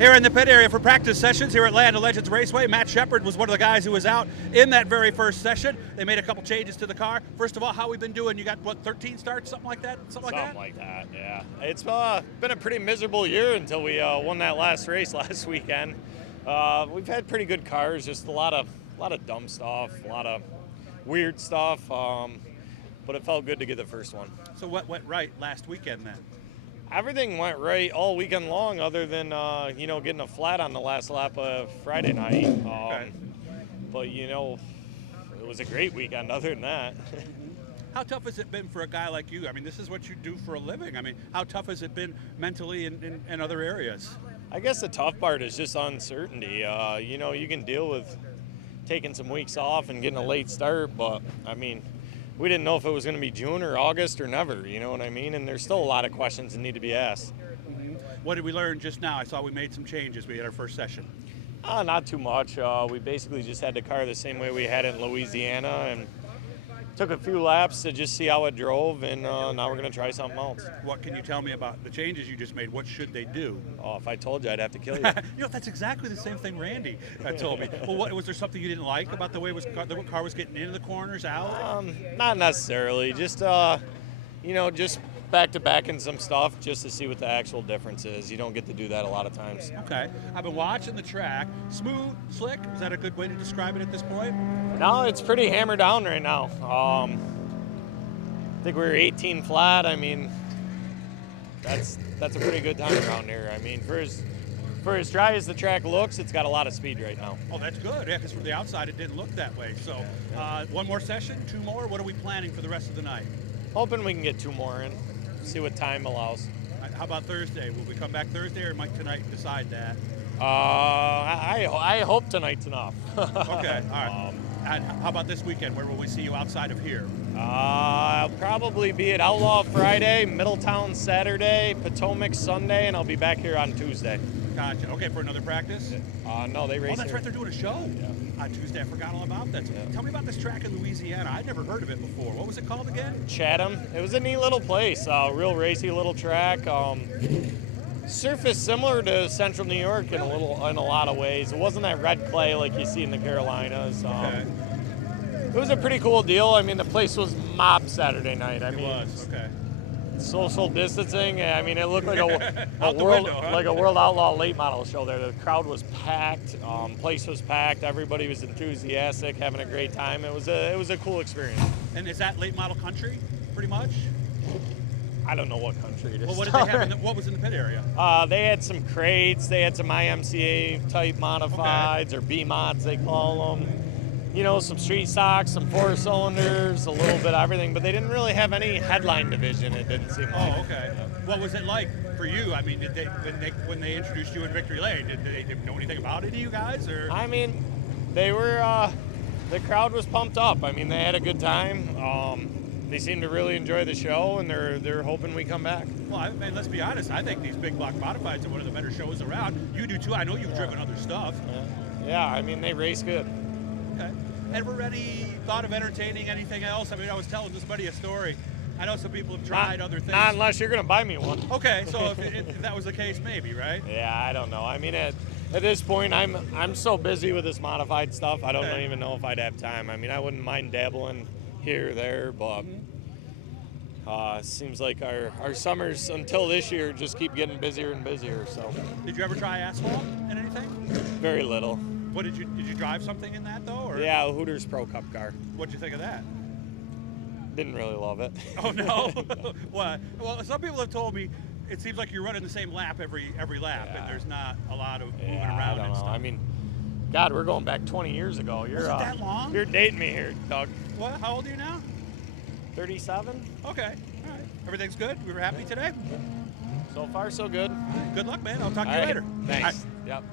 Here in the pit area for practice sessions here at Land of Legends Raceway, Matt Sheppard was one of the guys who was out in that very first session. They made a couple changes to the car. First of all, how we been doing? You got, what, 13 starts, something like that? Something like that, yeah. It's been a pretty miserable year until we won that last race last weekend. We've had pretty good cars, just a lot of dumb stuff, a lot of weird stuff, but it felt good to get the first one. So what went right last weekend then? Everything went right all weekend long, other than getting a flat on the last lap of Friday night. Okay. But it was a great weekend. Other than that, how tough has it been for a guy like you? I mean, this is what you do for a living. I mean, how tough has it been mentally in other areas? I guess the tough part is just uncertainty. You can deal with taking some weeks off and getting a late start, but I mean, we didn't know if it was going to be June or August or never, you know what I mean? And there's still a lot of questions that need to be asked. Mm-hmm. What did we learn just now? I saw we made some changes. We had our first session. Not too much. We basically just had the car the same way we had it in Louisiana and took a few laps to just see how it drove, and now we're going to try something else. What can you tell me about the changes you just made? What should they do? Oh, if I told you, I'd have to kill you. That's exactly the same thing Randy told me. Well, was there something you didn't like about the way the car was getting into the corners, out? Not necessarily. Just, just back-to-back in some stuff just to see what the actual difference is. You don't get to do that a lot of times. Okay. I've been watching the track. Smooth, slick. Is that a good way to describe it at this point? No, it's pretty hammered down right now. I think we were 18 flat. I mean, that's a pretty good time around here. I mean, for as dry as the track looks, it's got a lot of speed right now. Oh, that's good. Yeah, because from the outside, it didn't look that way. So, one more session, two more. What are we planning for the rest of the night? Hoping we can get two more in. See what time allows. How about Thursday? Will we come back Thursday, or might tonight decide that? I hope tonight's enough. Okay, all right. And how about this weekend? Where will we see you outside of here? I'll probably be at Outlaw Friday, Middletown Saturday, Potomac Sunday, and I'll be back here on Tuesday. Gotcha. Okay, for another practice? No, they race. Oh, that's right. They're doing a show. Yeah. On Tuesday. I forgot all about that. Yeah. Tell me about this track in Louisiana. I'd never heard of it before. What was it called again? Chatham. It was a neat little place. Real racy little track. Surface similar to Central New York in a lot of ways. It wasn't that red clay like you see in the Carolinas. Okay. It was a pretty cool deal. I mean, the place was mobbed Saturday night. It was. Okay. Social distancing. I mean, it looked like a window, like a World Outlaw late model show there. The crowd was packed. Place was packed. Everybody was enthusiastic, having a great time. It was a cool experience. And is that late model country, pretty much? I don't know what country it is. Well, what did they have? What was in the pit area? They had some crates. They had some IMCA type modifieds, or B mods they call them. Some street stocks, some 4-cylinders, a little bit of everything, but they didn't really have any headline division, it didn't seem like. Oh, okay. What was it like for you? I mean, when they introduced you in Victory Lane, did they know anything about it, you guys? Or? I mean, they were, the crowd was pumped up. I mean, they had a good time. They seemed to really enjoy the show, and they're hoping we come back. Well, I mean, let's be honest. I think these big block modifieds are one of the better shows around. You do too. I know you've driven other stuff. Yeah, I mean, they race good. Okay. Ever any thought of entertaining anything else? I mean, I was telling somebody a story. I know some people have tried other things. Not unless you're going to buy me one. Okay, so if that was the case, maybe, right? Yeah, I don't know. I mean, at this point, I'm so busy with this modified stuff, I don't even know if I'd have time. I mean, I wouldn't mind dabbling here or there, but seems like our summers until this year just keep getting busier and busier. So. Did you ever try asphalt in anything? Very little. What did you drive something in that though? Or? Yeah, a Hooters Pro Cup car. What'd you think of that? Didn't really love it. Oh no? What? Well, some people have told me it seems like you're running the same lap every lap, and there's not a lot of moving around I don't and know. stuff. I mean, God, we're going back 20 years ago. Was it that long? You're dating me here, Doug. What? How old are you now? 37. Okay. All right. Everything's good. We were happy today. So far, so good. Good luck, man. I'll talk to you later. Thanks. Yep.